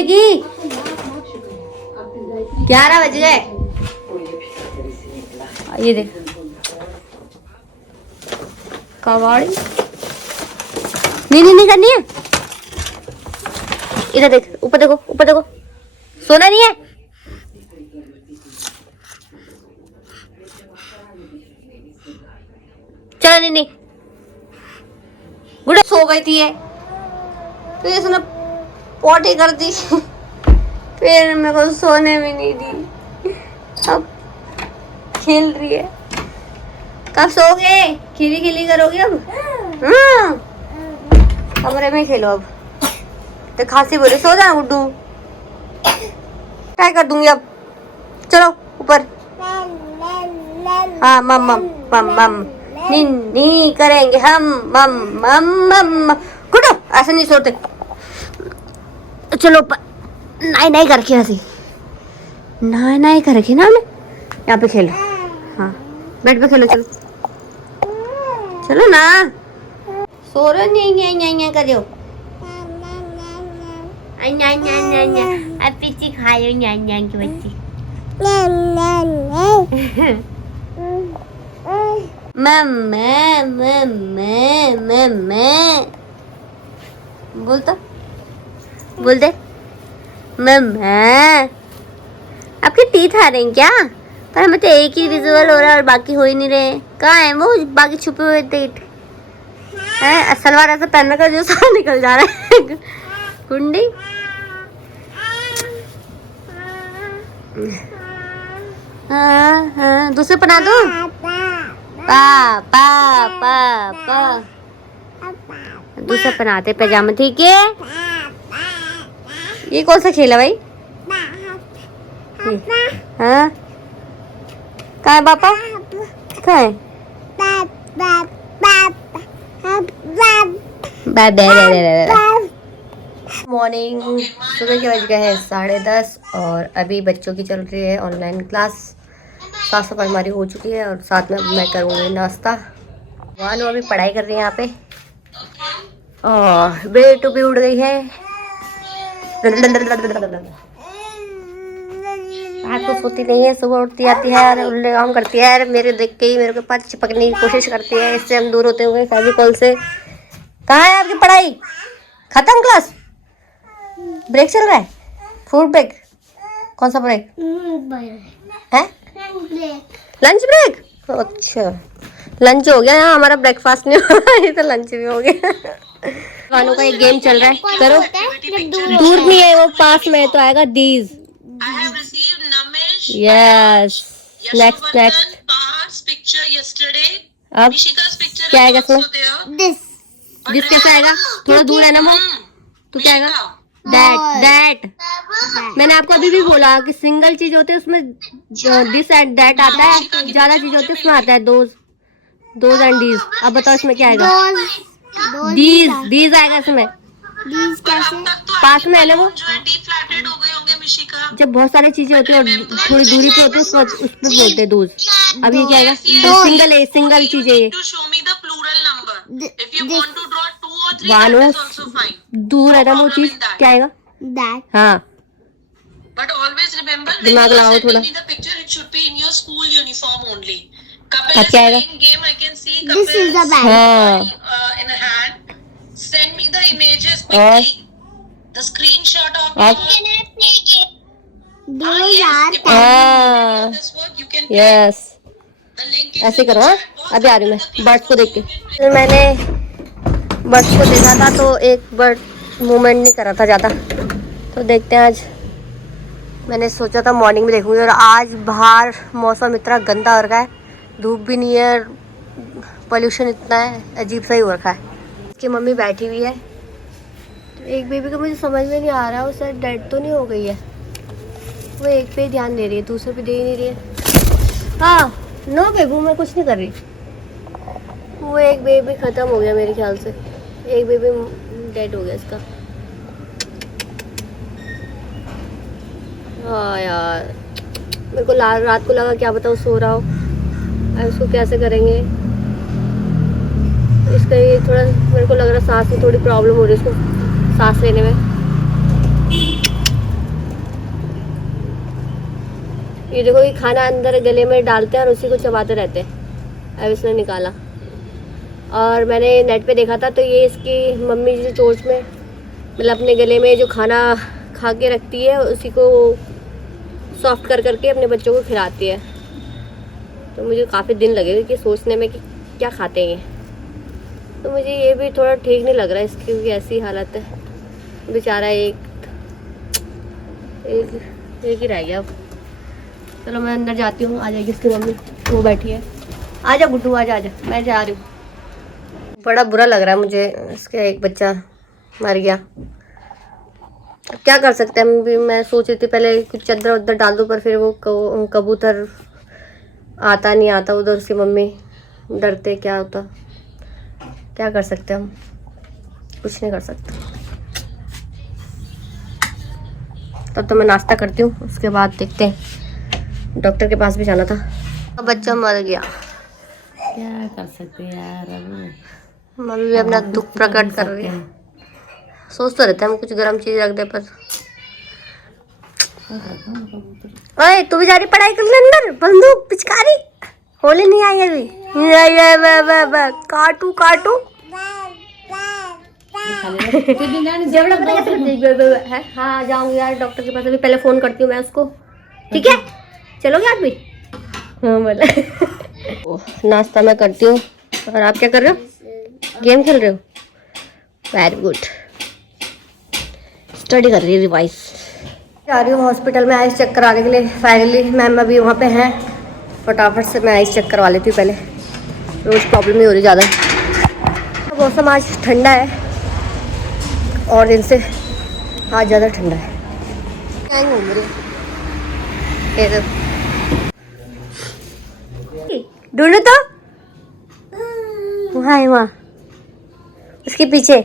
सोएगी? 11 बज गए। ये देख कबाड़ी नहीं करनी है। इधर देख, ऊपर देखो, ऊपर देखो, सोना नहीं है। चलो नहीं गुड़ा सो गई थी ये, तो इसने पोटी कर दी फिर मेरे को सोने भी नहीं दी। अब खेल रही है। कब सोगे? खिली करोगे अब? कमरे में खेलो अब। तो खांसी बोले सो जा गुड्डू, ट्राई कर दूंगी अब। चलो ऊपर। हाँ मम मम मम मम नी करेंगे हम मम मम मम। गुड्डू ऐसे नहीं सोते। चलो ऊपर। नहीं कर रखी हंसी, नहीं कर रखी ना हमने। यहाँ पे खेलो। हाँ बेड पे खेलो। चलो ना, सो रहे नहीं करो। अब पीछे खाओ न्या की बच्ची। बोल दे मम्मा। आपके टीथ आ रहे हैं क्या? पर हमें तो एक ही विजुअल हो रहा है और बाकी हो ही नहीं रहे। कहाँ है वो बाकी छुपे हुए टीथ? है सलवार ऐसा पहनने का जो सारा निकल जा रहा है। कुंडी हाँ दूसरे बना दो। पा पा पा पा दूसरा बनाते पैजामा। ठीक है। ये कौन सा खेला भाई? हाँ कहाँ है पापा? कहाँ है? मॉर्निंग। सुबह के बज गए हैं 10:30 और अभी बच्चों की चल रही है ऑनलाइन क्लास। साफ सफाई हमारी हो चुकी है और साथ में मैं करूँगी नाश्ता। वानो अभी पढ़ाई कर रही है यहाँ पे और बेटू भी उड़ गई है। रात को सोती नहीं है, सुबह उठती आती है और उल्ले काम करती है और मेरे देख के ही मेरे के पास चिपकने की कोशिश करती है। इससे हम दूर होते हुए फेविकॉल से। कहाँ है आपकी पढ़ाई? खत्म क्लास? ब्रेक चल रहा है? Food break? कौन सा ब्रेक है? Lunch break. अच्छा लंच हो गया। यहाँ हमारा ब्रेकफास्ट नहीं हो रहा है तो लंच भी हो गया। वानों का एक गेम चल रहा है। करो। दूर नहीं है वो, पास में तो आएगा दीज। यस नेक्स्ट अब क्या आएगा इसमें? दिस कैसे आएगा? थोड़ा दूर है ना वो, तो क्या आएगा? दैट। मैंने आपको अभी भी बोला कि सिंगल चीज होती है उसमें दिस एंड दैट आता है, ज्यादा चीज होती है उसमें आता है दोज एंड दीज। अब बताओ इसमें क्या आएगा? दीज आएगा इसमें। पास में है ना वो। जब बहुत सारी चीजें होती है और थोड़ी दूरी पे होती है उस पर बोलते हैं दूज। अब ये क्या आएगा? सिंगल चीज है ये। वानो दूर है ना वो चीज, क्या आएगा? हाँ But always remember when दिमाग you लगाओ are थोड़ा। sending the picture, it should be in your school uniform only. Kapil अब is क्या आएगा? playing game. I can see Kapil is in a hand. Send me the images quickly. The screenshot of your. This work you can play. Yes The link is ऐसे in the करो। हाँ chat box. अभी आ रही हूँ मैं birds को देख के। मैंने बर्ड्स को देखा था तो एक बर्ड मूवमेंट नहीं कर रहा था ज़्यादा, तो देखते हैं आज। मैंने सोचा था मॉर्निंग में देखूंगी और आज बाहर मौसम इतना गंदा हो रखा है, धूप भी नहीं है, पोल्यूशन इतना है, अजीब सा ही हो रखा है। उसकी मम्मी बैठी हुई है। तो एक बेबी का मुझे समझ में नहीं आ रहा है, उसे डेड तो नहीं हो गई है। वो एक पे ही ध्यान दे रही है, दूसरे पे दे ही नहीं रही है। हाँ नो बेबू, मैं कुछ नहीं कर रही। वो एक बेबी ख़त्म हो गया मेरे ख्याल से, एक बेबी डेड हो गया इसका। हाँ यार मेरे को रात को लगा क्या बताओ सो रहा हो, अब इसको कैसे करेंगे। इसका ये थोड़ा मेरे को लग रहा सांस में थोड़ी प्रॉब्लम हो रही है इसको, सांस लेने में। ये देखो, ये खाना अंदर गले में डालते हैं और उसी को चबाते रहते हैं। अब इसने निकाला, और मैंने नेट पे देखा था तो ये इसकी मम्मी जो चोंच में मतलब अपने गले में जो खाना खा के रखती है उसी को सॉफ्ट कर करके अपने बच्चों को खिलाती है। तो मुझे काफ़ी दिन लगेगा कि सोचने में कि क्या खाते हैं ये। तो मुझे ये भी थोड़ा ठीक नहीं लग रहा है, इसकी भी ऐसी हालत है बेचारा। एक ही रह गया अब। चलो मैं अंदर जाती हूँ, आ जाएगी इसकी मम्मी, वो बैठी है। आजा गुड्डू, आजा आजा, मैं जा रही हूँ। बड़ा बुरा लग रहा है मुझे, इसका एक बच्चा मर गया। क्या कर सकते हैं। मैं सोच रही थी पहले कुछ चादर उधर डाल दूँ, पर फिर वो कबूतर आता नहीं आता उधर, उसकी मम्मी डरते क्या होता। क्या कर सकते हम, कुछ नहीं कर सकते। तब तो मैं नाश्ता करती हूँ, उसके बाद देखते हैं। डॉक्टर के पास भी जाना था। अब बच्चा मर गया, क्या कर सकते हैं यार। अब मम्मी भी अपना दुख प्रकट कर रही है। सोच तो रहते हैं हम कुछ गर्म चीज रख दे, पर ओए तू भी जा रही पढ़ाई करने अंदर? बंदूक पिचकारी होली नहीं आई अभी। काटू काटू है। हाँ जाऊंगी यार डॉक्टर के पास, अभी पहले फोन करती हूँ मैं उसको। ठीक है, चलोगे आप भी? हाँ बोला। नाश्ता मैं करती हूँ, और आप क्या कर रहे हो? गेम खेल रहे हो? Very good. स्टडी कर रही है, रिवाइज। जा रही हूँ हॉस्पिटल में आइस चेक कराने के लिए। फाइनली मैम अभी वहाँ पे हैं, फटाफट से मैं आइस चेक करवा लेती हूँ पहले। रोज़ प्रॉब्लम ही हो रही ज़्यादा। मौसम आज ठंडा है और दिन से आज ज़्यादा ठंडा है। क्या घूम रही ढूंढो तो, वहाँ है, वहाँ उसके पीछे।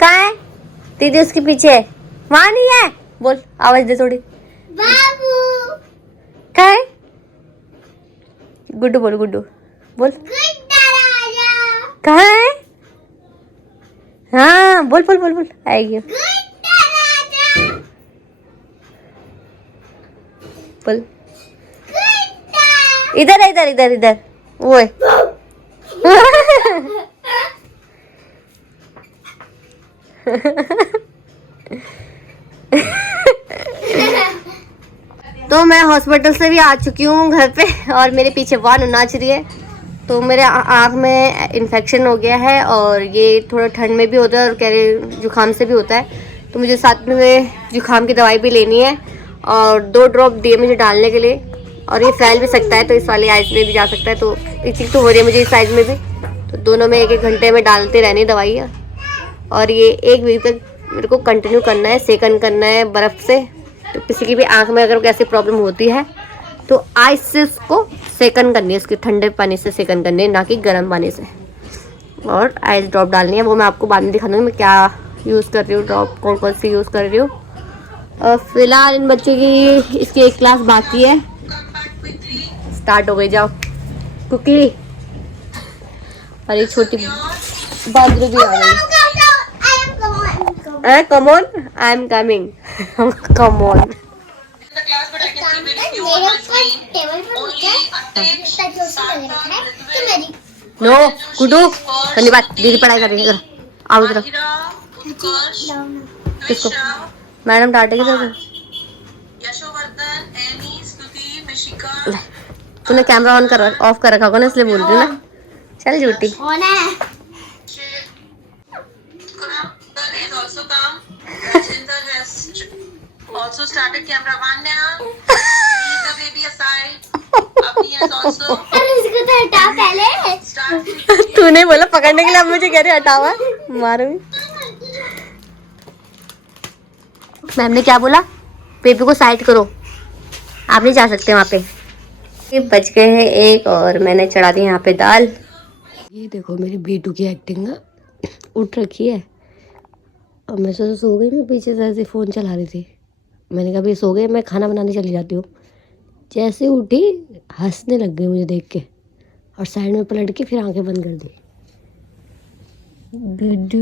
कहाँ है दीदी? उसके पीछे है, वहाँ नहीं है। बोल, आवाज दे थोड़ी। बाबू कहाँ है? गुड्डू बोल, गुड्डू बोल। कहाँ है? हाँ बोल बोल बोल बोल, आएगी बोल। इधर है, इधर इधर इधर, वो है। तो मैं हॉस्पिटल से भी आ चुकी हूँ घर पे, और मेरे पीछे वान नाच रही है। तो मेरे आँख में इन्फेक्शन हो गया है, और ये थोड़ा ठंड में भी होता है और कह रहे जुकाम से भी होता है। तो मुझे साथ में जुकाम की दवाई भी लेनी है, और 2 ड्रॉप दिए मुझे डालने के लिए। और ये फैल भी सकता है, तो इस वाली आइज में भी जा सकता है। तो इचिंग तो हो रही है मुझे इस आइज में भी, तो दोनों में 1-1 घंटे में डालते रहनी दवाई। और ये 1 वीक तक मेरे को कंटिन्यू करना है, सेकन करना है बर्फ़ से। तो किसी की भी आँख में अगर ऐसी प्रॉब्लम होती है तो आइस से उसको सेकन करनी है, उसके ठंडे पानी से सेकन करनी है, ना कि गर्म पानी से। और आइस ड्रॉप डालनी है, वो मैं आपको बाद में दिखा दूँगी मैं क्या यूज़ कर रही हूँ, ड्रॉप कौन कौन सी यूज़ कर रही हूँ। और फिलहाल इन बच्चों की इसकी 1 क्लास बाकी है, स्टार्ट हो गई। जाओ कुकी। और एक छोटी बांदरू भी आ गई। Come on, I am coming. Come on. No Guddu, धन्यवाद। दीदी पढ़ाई कर रही है, आओ इधर। किसको? मैडम डांटेगी तो। तूने कैमरा ऑन कर ऑफ कर रखा होगा ना, इसलिए बोल रही हूँ ना। चल झूठी। Also started camera 1 now. Leave the baby aside. Abhi has also. इसको तो हटा पहले। Start. तूने बोला पकड़ने के लिए, अब मुझे कह रही हटावा, मारूंगी। मैम ने क्या बोला? बेबी को साइड करो, आप नहीं जा सकते वहाँ पे। ये बच गए हैं 1, और मैंने चढ़ा दी यहाँ पे दाल। ये देखो मेरी बेटू की एक्टिंग ना, उठ रखी है और मैं सोचा सो गई। मैं पीछे से ऐसे फ़ोन चला रही थी, मैंने कहा भी सो गए, मैं खाना बनाने चली जाती हूँ। जैसे उठी हंसने लग गई मुझे देख के, और साइड में पलट के फिर आंखें बंद कर दी। गुड्डू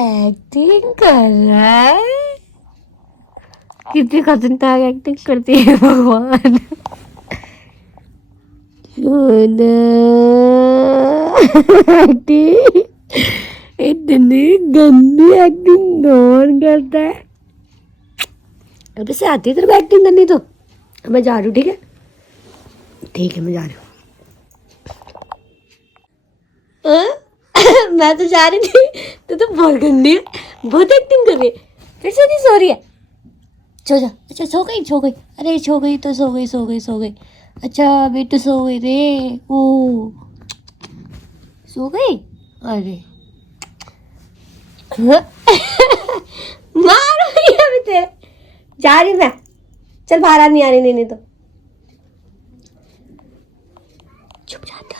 एक्टिंग कर रहा है। कितनी खतरनाक एक्टिंग करती है भगवान। एक्टिंग इतनी गंदी एक्टिंग कौन करता है? अब से आती है तेरे को एक्टिंग करनी तो मैं जा रही हूँ। ठीक है ठीक है मैं जा रही हूँ। मैं तो जा रही थी, तू तो बहुत गंदी है, बहुत एक्टिंग कर रही है। फिर से नहीं सो रही है? सो जा। अच्छा सो गई। अरे सो गई तो सो गई। अच्छा बेटू सो गई रे। ओ सो गई। अरे मारूंगी अभी तेरे। जा रही मैं, चल बाहर नहीं आ रही नहीं तो छुप जाते हैं।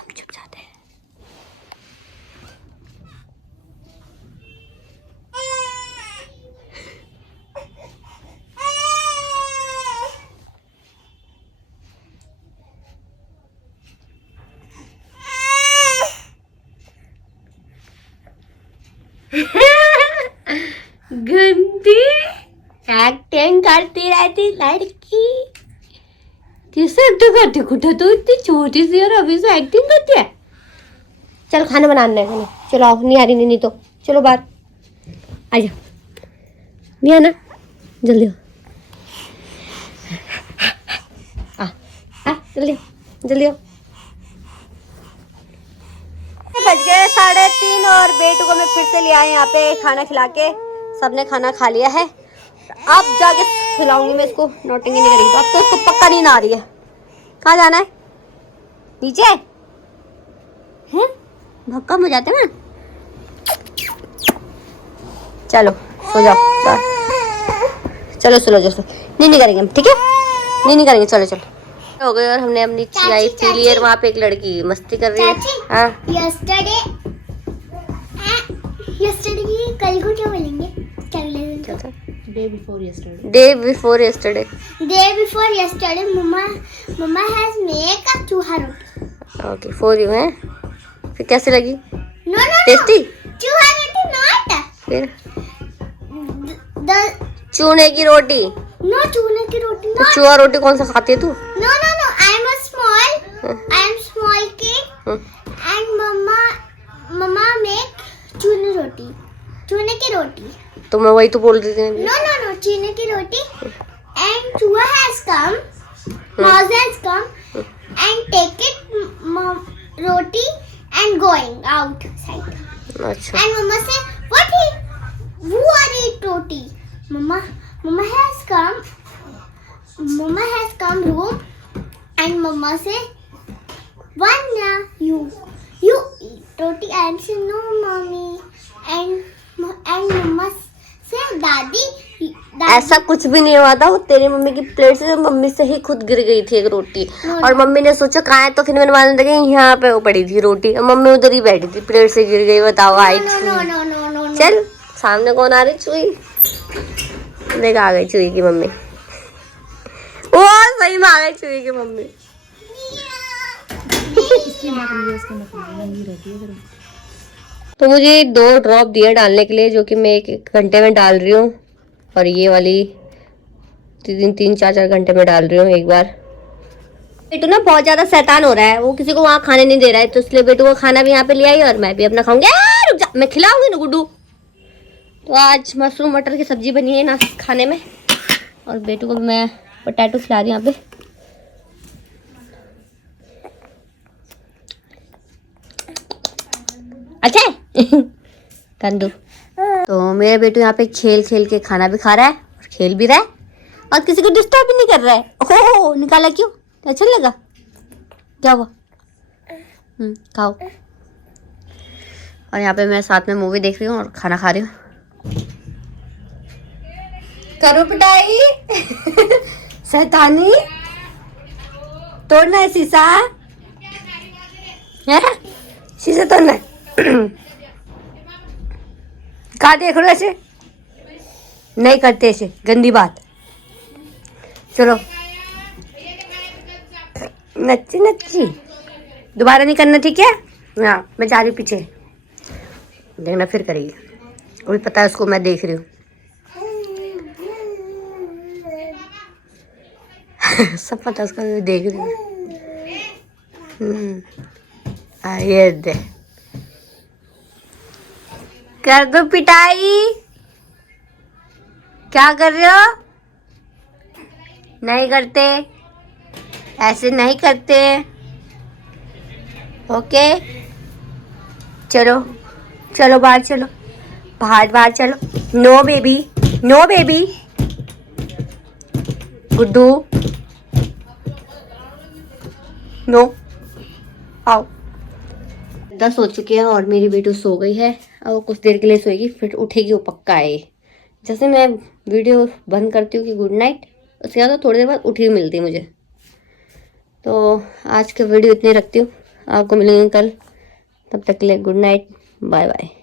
गंदी एक्टिंग करती रहती लड़की। किससे एक्टिंग करती? खुदा तो इतनी छोटी सी और अभी से एक्टिंग करती है। चल खाना बनाना है। चलो आओ, नहीं आ रही नहीं तो चलो बाहर आ जाओ। नहीं आना, जल्दी आ जल्दी आओ। बज गए 3:30 और बेटू को मैं फिर से ले आई यहाँ पे खाना खिला के। सबने खाना खा लिया है, अब जाके खिलाऊंगी मैं इसको। नोटिंग नहीं करेगी तो अब तो इसको पक्का नींद आ रही है। कहाँ जाना है? नीचे हैं? भक्कम हो जाते हैं ना। चलो सो जाओ, चलो सो लो। नहीं करेंगे हम, ठीक है? नहीं करेंगे। चलो हो गए और हमने अपनी चाय पी ली। और वहाँ पे एक लड़की मस्ती कर रही है। हाँ यस्टरडे कल को क्या बोलेंगे? Day before yesterday. Day before yesterday, mama has made a चूहा रोटी. ओके फॉर यू है। फिर कैसे लगी? No. टेस्टी? चूहा रोटी not. फिर The चूने की रोटी? no चूने की रोटी तो not. चूहा रोटी कौन सा खाती है तू? No. I am small kid and mama make चूने की रोटी. तो मैं वही तो बोल रही थी। No, चूने की रोटी. And चूहा has come, mouse has come and take it roti and going outside. अच्छा And mama say, who are eat roti? Mama has come room and mama say, Vanya, you eat roti. I say no, mommy. And mama say, दादी ऐसा कुछ भी नहीं हुआ था। वो तेरी मम्मी की प्लेट से मम्मी से ही खुद गिर गई थी एक रोटी। और मम्मी ने सोचा कहाँ है, तो फिर मैंने मालूम था कि यहाँ पे वो पड़ी थी रोटी। और मम्मी उधर ही बैठी थी, प्लेट से गिर गई। बताओ आई No. चल सामने कौन आ रही? चुई देख आ गई चुई की मम्मी। वो सही में आ गई चुई की मम्मी। तो मुझे 2 ड्रॉप दिए डालने के लिए, जो कि मैं 1 घंटे में डाल रही हूँ। और ये वाली 3-4 घंटे में डाल रही हूँ एक बार। बेटू ना बहुत ज्यादा शैतान हो रहा है, वो किसी को वहाँ खाने नहीं दे रहा है। तो इसलिए बेटू को खाना भी यहाँ पे ले आई और मैं भी अपना खाऊंगी। रुक जा, मैं खिलाऊंगी ना गुड्डू। तो आज मशरूम मटर की सब्जी बनी है ना खाने में। और बेटू को मैं पोटैटो खिला रही हूँ यहाँ पे। अच्छा कंदू। तो मेरा बेटू यहाँ पे खेल के खाना भी खा रहा है और खेल भी रहा है और किसी को डिस्टर्ब भी नहीं कर रहा है। ओहो निकाला क्यों? अच्छा लगा? क्या हुआ? खाओ। और यहाँ पे मैं साथ में मूवी देख रही हूँ और खाना खा रही हूँ। करो पिटाई शैतानी, तोड़ना है शीशा है? शीशा तोड़ना है? कहा देख रहे हो ऐसे? नहीं करते ऐसे, गंदी बात। चलो नच्ची दोबारा नहीं करना, ठीक है? हाँ मैं जा रही पीछे, देखना फिर करेगी। अभी पता है उसको मैं देख रही हूँ। सब पता उसका, भी देख रही हूँ। ये दे, कर दो पिटाई। क्या कर रहे हो? नहीं करते, ऐसे नहीं करते। ओके, चलो चलो बाहर चलो, बाहर चलो। No baby, no baby. Guddu no, आओ। 10 हो चुके हैं और मेरी बेटी सो गई है। अब वो कुछ देर के लिए सोएगी, फिर उठेगी, वो पक्का है। जैसे मैं वीडियो बंद करती हूँ कि गुड नाइट, उसके बाद तो थोड़ी देर बाद उठी हुई मिलती है मुझे। तो आज के वीडियो इतने रखती हूँ, आपको मिलेंगे कल। तब तक के लिए गुड नाइट, बाय बाय।